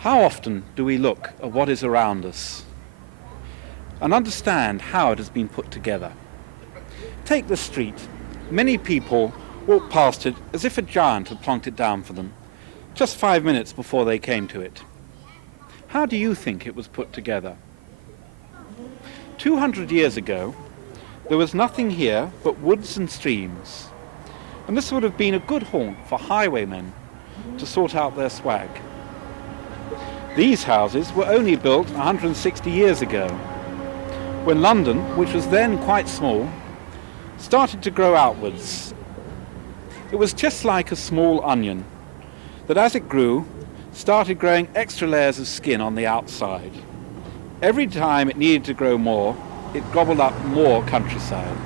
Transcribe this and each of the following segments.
How often do we look at what is around us and understand how it has been put together? Take the street. Many people walk past it as if a giant had plonked it down for them, just 5 minutes before they came to it. How do you think it was put together? 200 years ago, there was nothing here but woods and streams, and this would have been a good haunt for highwaymen to sort out their swag. These houses were only built 160 years ago, when London, which was then quite small, started to grow outwards. It was just like a small onion, that as it grew, started growing extra layers of skin on the outside. Every time it needed to grow more, it gobbled up more countryside.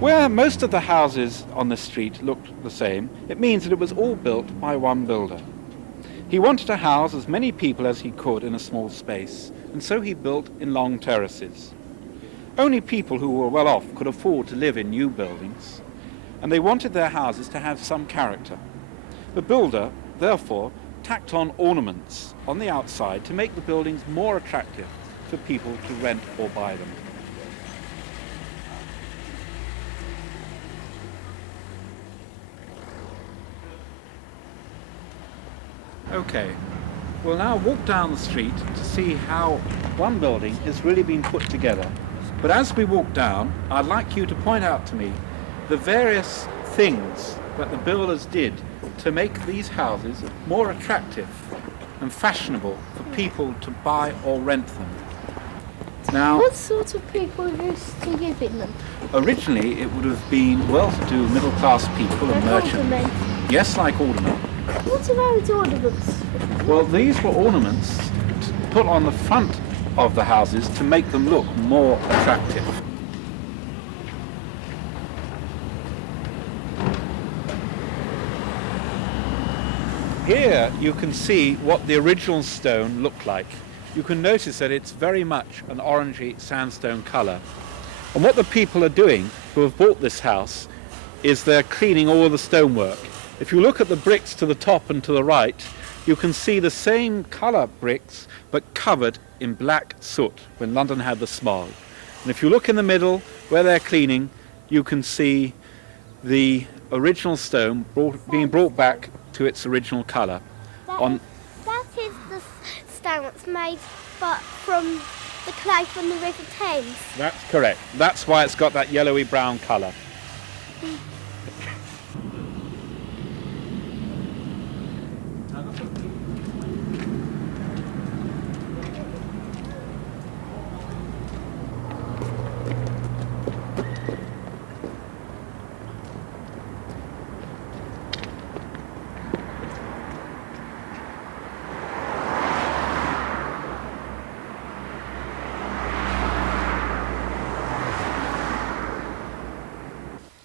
Where most of the houses on this street looked the same, it means that it was all built by one builder. He wanted to house as many people as he could in a small space, and so he built in long terraces. Only people who were well off could afford to live in new buildings, and they wanted their houses to have some character. The builder, therefore, tacked on ornaments on the outside to make the buildings more attractive for people to rent or buy them. Okay, we'll now walk down the street to see how one building has really been put together. But as we walk down, I'd like you to point out to me the various things that the builders did to make these houses more attractive and fashionable for people to buy or rent them. Now, what sort of people used to live in them? Originally it would have been well-to-do middle-class people and merchants. Aldermen. Yes, like aldermen. What are those ornaments? Well, these were ornaments put on the front of the houses to make them look more attractive. Here you can see what the original stone looked like. You can notice that it's very much an orangey sandstone colour. And what the people are doing who have bought this house is they're cleaning all the stonework. If you look at the bricks to the top and to the right, you can see the same colour bricks but covered in black soot when London had the smog. And if you look in the middle where they're cleaning, you can see the original stone being brought back to its original colour. That is the stone that's made from the clay from the River Thames. That's correct. That's why it's got that yellowy brown colour.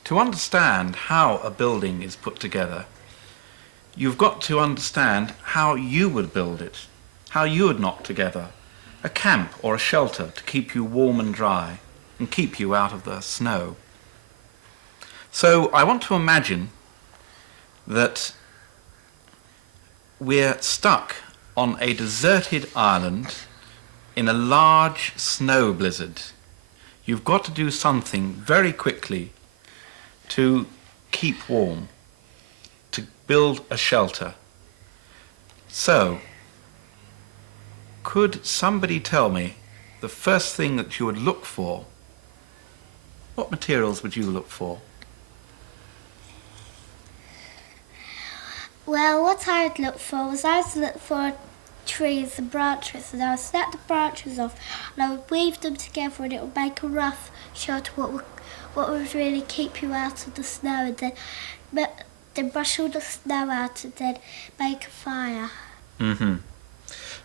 To understand how a building is put together, you've got to understand how you would build it, how you would knock together a camp or a shelter to keep you warm and dry and keep you out of the snow. So I want to imagine that we're stuck on a deserted island in a large snow blizzard. You've got to do something very quickly to keep warm, to build a shelter. So, could somebody tell me the first thing that you would look for? What materials would you look for? Well, what I would look for was I would look for trees and branches, and I would snap the branches off and I would weave them together and it would make a rough shelter what would really keep you out of the snow, and then brush all the snow out and then make a fire. Mm-hmm.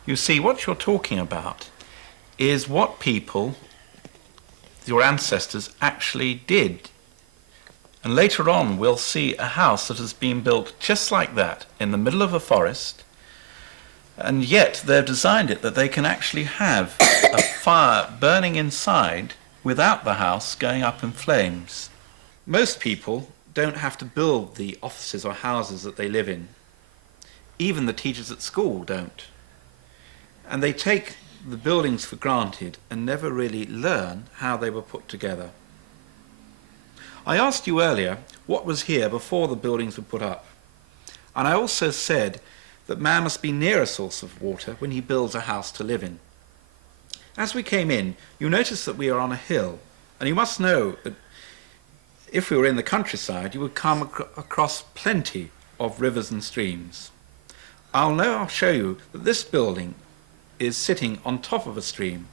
You see, what you're talking about is what people, your ancestors, actually did. And later on we'll see a house that has been built just like that in the middle of a forest, and yet they've designed it that they can actually have a fire burning inside without the house going up in flames. Most people don't have to build the offices or houses that they live in. Even the teachers at school don't. And they take the buildings for granted and never really learn how they were put together. I asked you earlier what was here before the buildings were put up. And I also said that man must be near a source of water when he builds a house to live in. As we came in, you notice that we are on a hill, and you must know that if we were in the countryside, you would come across plenty of rivers and streams. I'll show you that this building is sitting on top of a stream,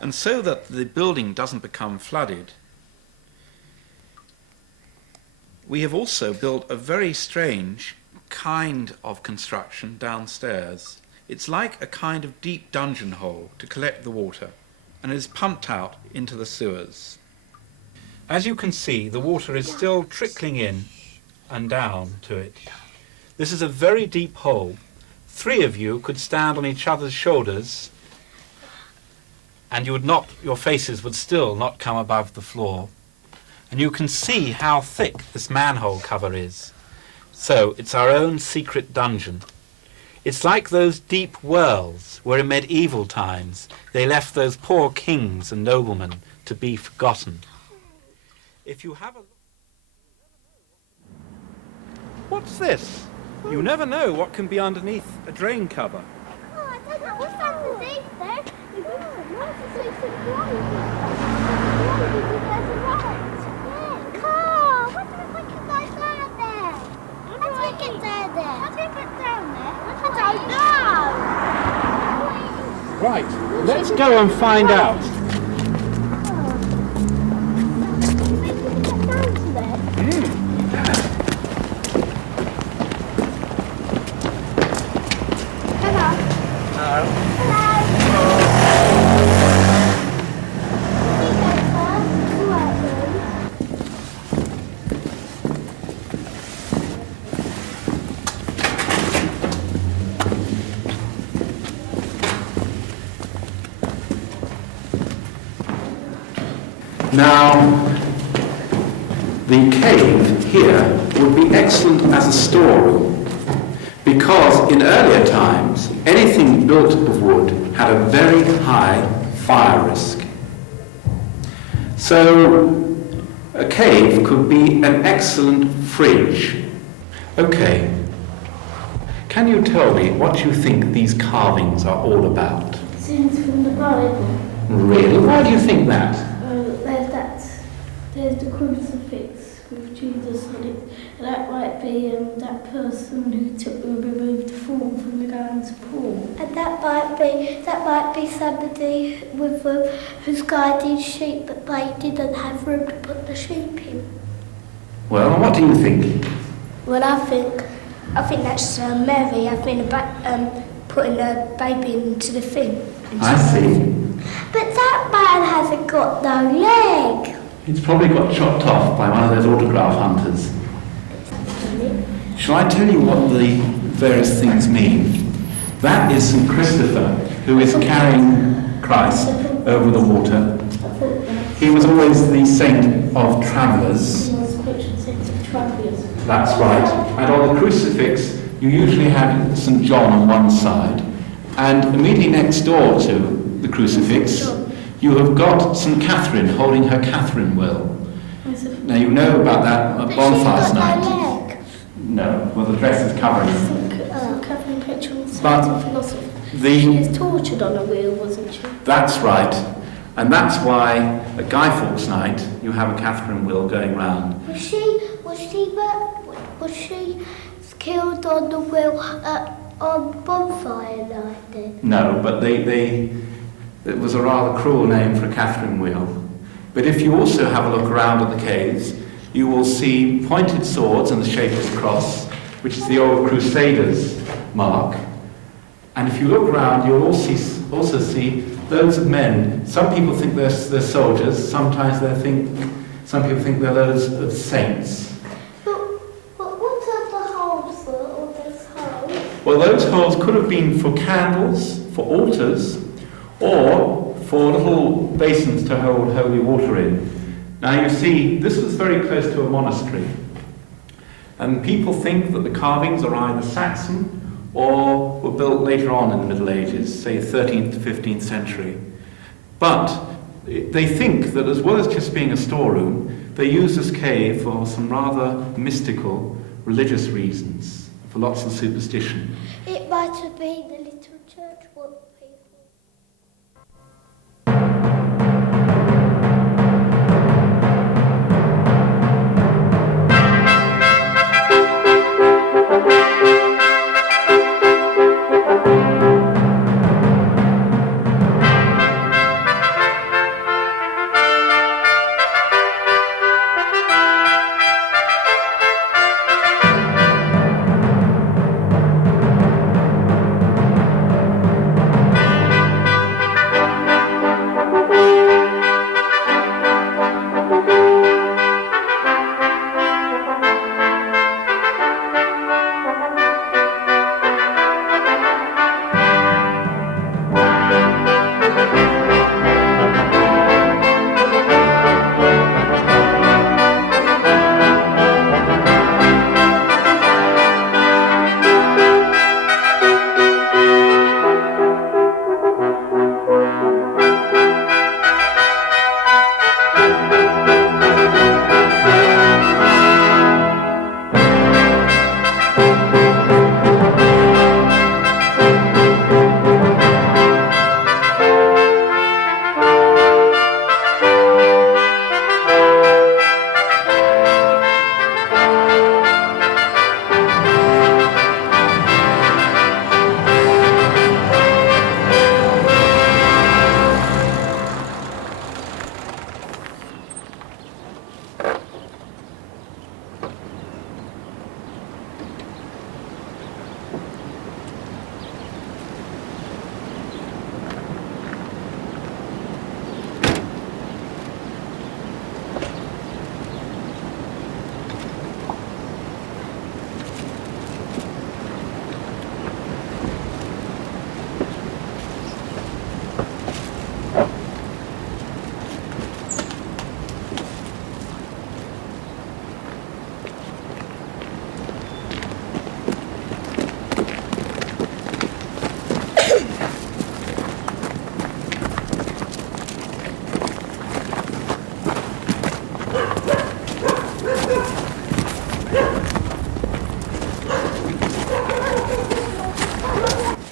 and so that the building doesn't become flooded, we have also built a very strange kind of construction downstairs. It's like a kind of deep dungeon hole to collect the water, and it is pumped out into the sewers. As you can see, the water is still trickling in and down to it. This is a very deep hole. 3 of you could stand on each other's shoulders, and your faces would still not come above the floor. And you can see how thick this manhole cover is. So it's our own secret dungeon. It's like those deep wells where in medieval times they left those poor kings and noblemen to be forgotten. If you have a look... What's this? You never know what can be underneath a drain cover. Oh, I don't know what's underneath there. You want to see some Carl, what do we can go down there? How do we get down there? How do we get down there? I don't know. Right, let's go and find out. Now, the cave here would be excellent as a storeroom, because in earlier times, anything built of wood had a very high fire risk. So, a cave could be an excellent fridge. Okay, can you tell me what you think these carvings are all about? Scenes from the Bible. Really? Why do you think that? There's the crucifix with Jesus on it. And that might be that person who removed the form from the guy's pool. And that might be somebody with who's guiding sheep, but they didn't have room to put the sheep in. Well, what do you think? Well, I think that's Mary. I think putting a baby into the thing. I see. But that man hasn't got no leg. It's probably got chopped off by one of those autograph hunters. Shall I tell you what the various things mean? That is St. Christopher, who is carrying Christ over the water. He was always the saint of travellers. That's right. And on the crucifix, you usually have St. John on one side, and immediately next door to the crucifix, you have got St. Catherine holding her Catherine wheel. Now you know about that at bonfires night. No leg. No, well the dress is covering her. Catherine Petrel was But a philosopher. the- She was tortured on a wheel, wasn't she? That's right. And that's why at Guy Fawkes night you have a Catherine wheel going round. Was she killed on the wheel on bonfire night then? No, but it was a rather cruel name for a Catherine wheel. But if you also have a look around at the caves, you will see pointed swords in the shape of a cross, which is the old Crusaders' mark. And if you look around, you'll also see loads of men. Some people think they're soldiers. Sometimes some people think they're loads of saints. But what are the holes for all those holes? Well, those holes could have been for candles, for altars, or for little basins to hold holy water in. Now you see, this was very close to a monastery, and people think that the carvings are either Saxon or were built later on in the Middle Ages, say 13th to 15th century. But they think that as well as just being a storeroom, they use this cave for some rather mystical, religious reasons, for lots of superstition. It might have been the little church what people.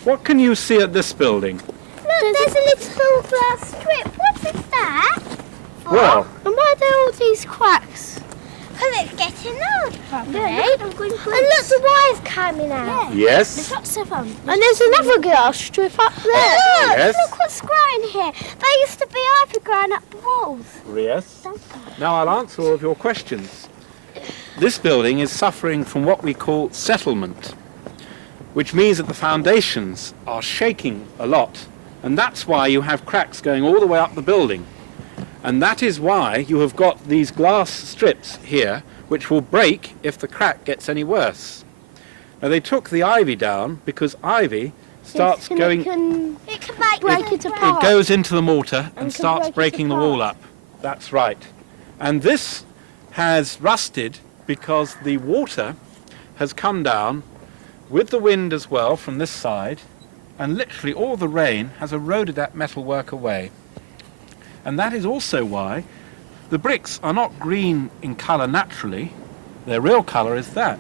What can you see at this building? Look, there's a little glass strip. What is that? Well, And why are there all these cracks? Because it's getting old, probably. And look, the wire's coming out. yes, Lots of them. And there's another glass strip up there. Look, Yes. look what's growing here. There used to be ivy growing up the walls. yes. Now I'll answer all of your questions. This building is suffering from what we call settlement, which means that the foundations are shaking a lot, and that's why you have cracks going all the way up the building. And that is why you have got these glass strips here, which will break if the crack gets any worse. Now they took the ivy down because ivy starts going, It can break it apart. it goes into the mortar and And can starts break it breaking the wall apart. up. That's right. And this has rusted because the water has come down with the wind as well from this side, and literally all the rain has eroded that metalwork away. And that is also why the bricks are not green in colour naturally. Their real colour is that.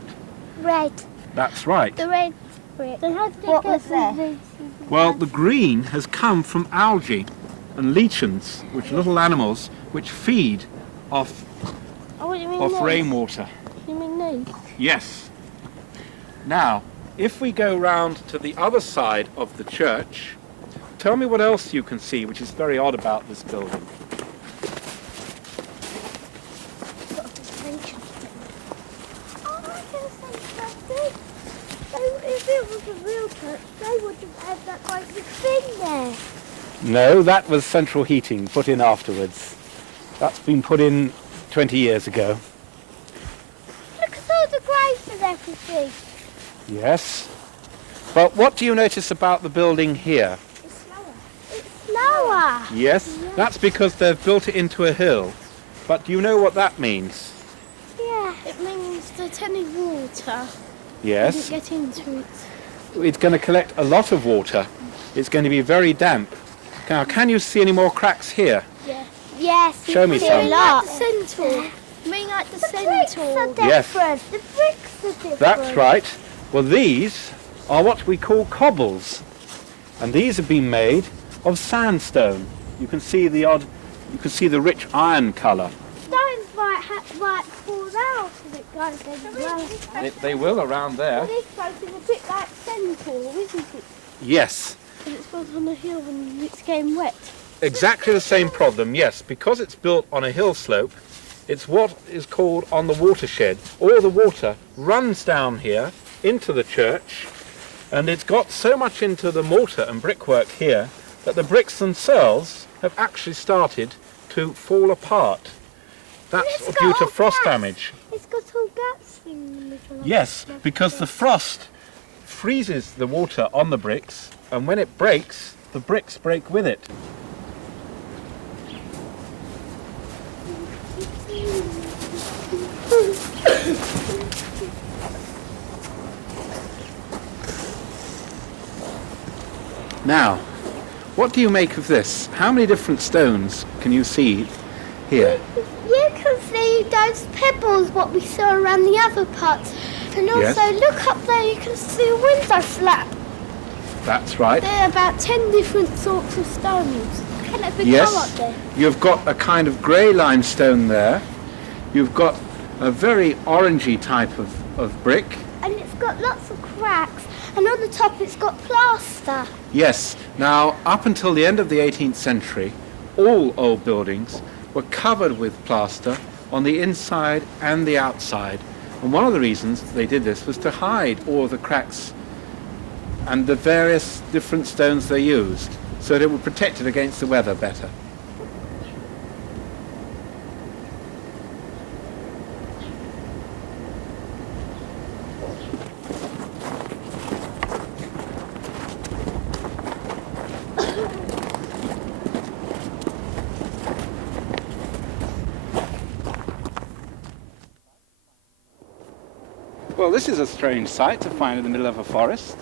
Red. That's right. The red brick. Then how did it get there? Well, the green has come from algae and lichens, which are little animals which feed off Oh, what do you mean of these? rainwater. You mean these? Yes. Now, if we go round to the other side of the church, tell me what else you can see which is very odd about this building. Oh, I can say something. If it was a real church, they would have had that great big thing there. No, that was central heating put in afterwards. That's been put in 20 years ago. Look at all the graves and everything. Yes. But what do you notice about the building here? It's lower. It's lower. Yes, that's because they've built it into a hill. But do you know what that means? Yeah. It means that any water Yes. get into it. it's going to collect a lot of water. It's going to be very damp. Now, can you see any more cracks here? Yes. Show me some. Like the centaur. You mean like the centaur? Yes. The bricks are different. That's right. Well, these are what we call cobbles. And these have been made of sandstone. You can see the rich iron colour. Stones might fall out if it goes anywhere. They will around there. This goes in a bit like centaur, isn't it? Yes, And it's built on a hill and it's getting wet. exactly the same problem, yes. Because it's built on a hill slope, it's what is called on the watershed. All the water runs down here into the church, and it's got so much into the mortar and brickwork here that the bricks themselves have actually started to fall apart. That's It's due got to all frost gaps. damage. It's got all gaps in the middle of Yes, it. because the frost freezes the water on the bricks, and when it breaks, the bricks break with it. Now, what do you make of this? How many different stones can you see here? You can see those pebbles, what we saw around the other parts. And also Yes. look up there, you can see a window flap. That's right. There are about 10 different sorts of stones. Can it become Yes. up there? You've got a kind of grey limestone there. You've got a very orangey type of brick. And it's got lots of cracks. And on the top it's got plaster. Yes. Now, up until the end of the 18th century, all old buildings were covered with plaster on the inside and the outside. And one of the reasons they did this was to hide all the cracks and the various different stones they used, so that it would protect it against the weather better. Well, this is a strange sight to find in the middle of a forest.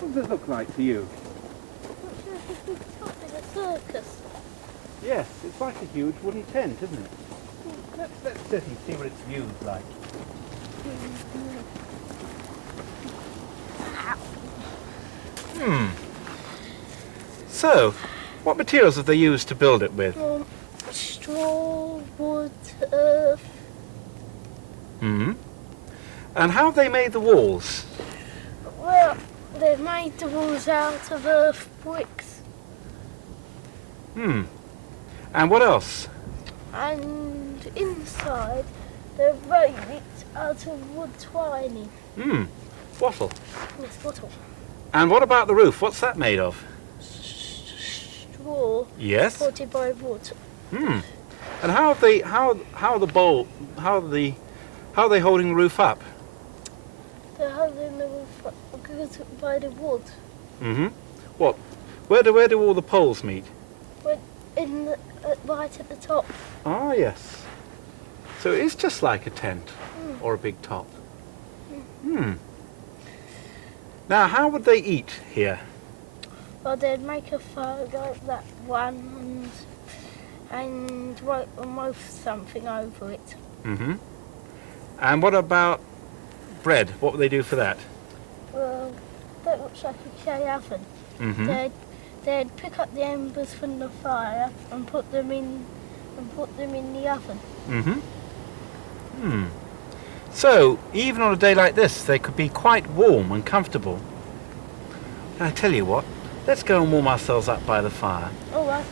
What does it look like to you? It's a big top in a circus. Yes, it's like a huge wooden tent, isn't it? Let's sit and see what its view's like. So, what materials have they used to build it with? Straw, wood, earth. And how have they made the walls? Well, they've made the walls out of earth bricks. And what else? And inside, they've made it out of wood twining. Wattle. This bottle. And what about the roof? What's that made of? Straw Yes. supported by wood. And how have they how are they holding the roof up? They're holding the roof up because by the wood. What? Where do all the poles meet? In the, right at the top. Ah, yes. So it is just like a tent or a big top. Now, how would they eat here? Well, they'd make a fire like that one and roast something over it. And what about bread? What would they do for that? Well, that looks like a clay oven. They'd pick up the embers from the fire and put them in the oven. So, even on a day like this, they could be quite warm and comfortable. I tell you what, let's go and warm ourselves up by the fire. All right.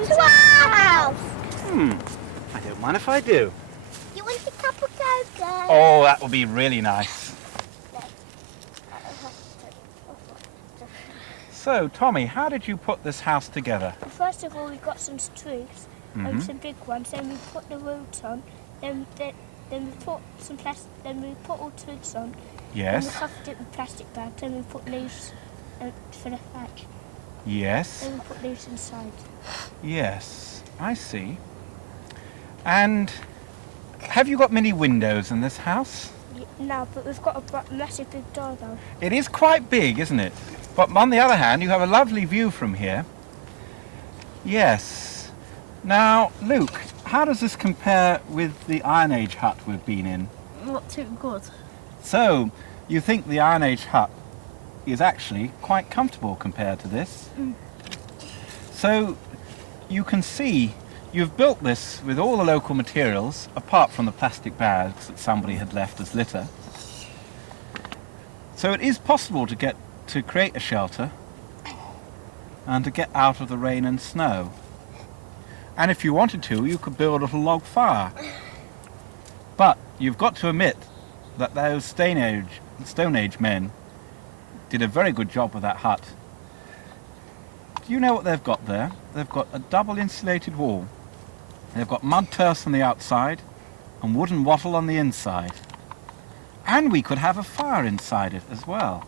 into our house. I don't mind if I do. You want a cup of cocoa? Oh, that will be really nice. So, Tommy, how did you put this house together? First of all, we got some twigs, some big ones. Then we put the roots on. Then we put some plastic. Then we put all twigs on. Then we Yes. covered it with plastic bags. Then we put leaves for the thatch. Yes. Then we put leaves inside. Yes. I see. And have you got many windows in this house? No, but we've got a massive big door though. It is quite big, isn't it? But on the other hand, you have a lovely view from here. Yes. Now, Luke, how does this compare with the Iron Age hut we've been in? Not too good. So, you think the Iron Age hut is actually quite comfortable compared to this? So, you can see you've built this with all the local materials, apart from the plastic bags that somebody had left as litter. So it is possible to create a shelter and to get out of the rain and snow. And if you wanted to, you could build a little log fire. But you've got to admit that those Stone Age men did a very good job with that hut. Do you know what they've got there? They've got a double insulated wall. They've got mud turfs on the outside and wooden wattle on the inside. And we could have a fire inside it as well.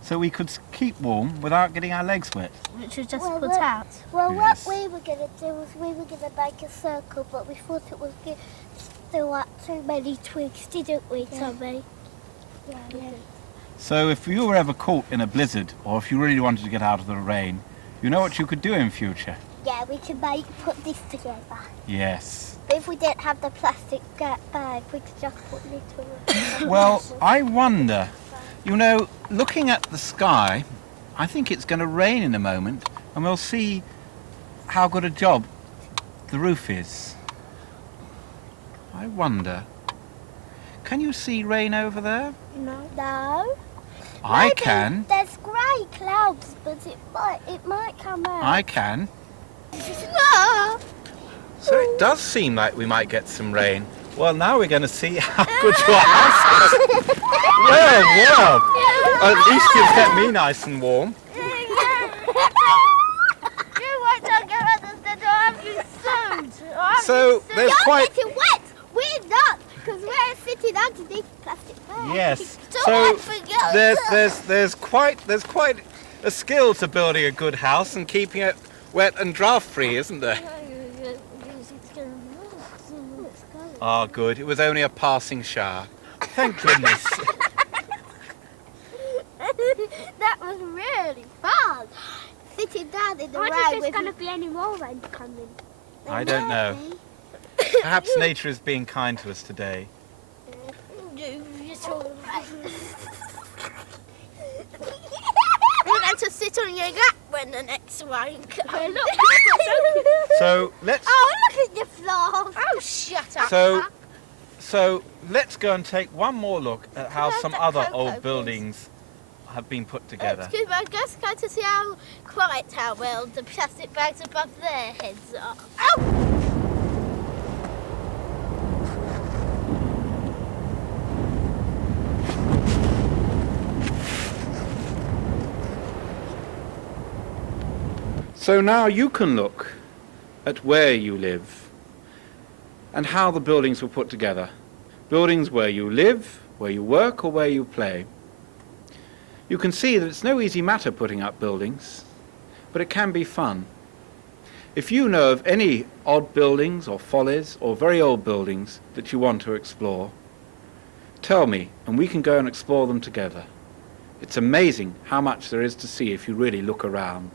So we could keep warm without getting our legs wet. Which we just Well, put well- out. Well, Yes. what we were going to do was we were going to make a circle, but we thought it was still up too many twigs, didn't we, Tommy? Yeah. So if you were ever caught in a blizzard, or if you really wanted to get out of the rain, you know what you could do in future? Yeah, we could put this together. Yes. But if we didn't have the plastic bag, we could just put little... Well, I wonder, you know, looking at the sky, I think it's going to rain in a moment, and we'll see how good a job the roof is. I wonder, can you see rain over there? No. I Maybe can. There's grey clouds, but it might come out. I can. No. So it does seem like we might get some rain. Well, now we're going to see how good your house is. Well. At least you've kept me nice and warm. You won't get understand or have you soon. So there's You're quite... getting wet. We're not, because we're sitting underneath plastic bag. Yes. Too So wet for you. there's quite a skill to building a good house and keeping it wet and draft free, isn't there? Oh, good. It was only a passing shower. Thank goodness. That was really fun. Sitting down in the rain. Why is there going to be any more rain coming? I don't know. Perhaps nature is being kind to us today. We're going to sit on your lap when the next rain comes. So let's Oh, look at your flaws. Oh, shut up. so let's go and take one more look at how have some that other cocoa, old please? buildings have been put together. Excuse me, I'm just going to see how well the plastic bags above their heads are. Oh! So now you can look at where you live and how the buildings were put together. Buildings where you live, where you work, or where you play. You can see that it's no easy matter putting up buildings, but it can be fun. If you know of any odd buildings or follies or very old buildings that you want to explore, tell me and we can go and explore them together. It's amazing how much there is to see if you really look around.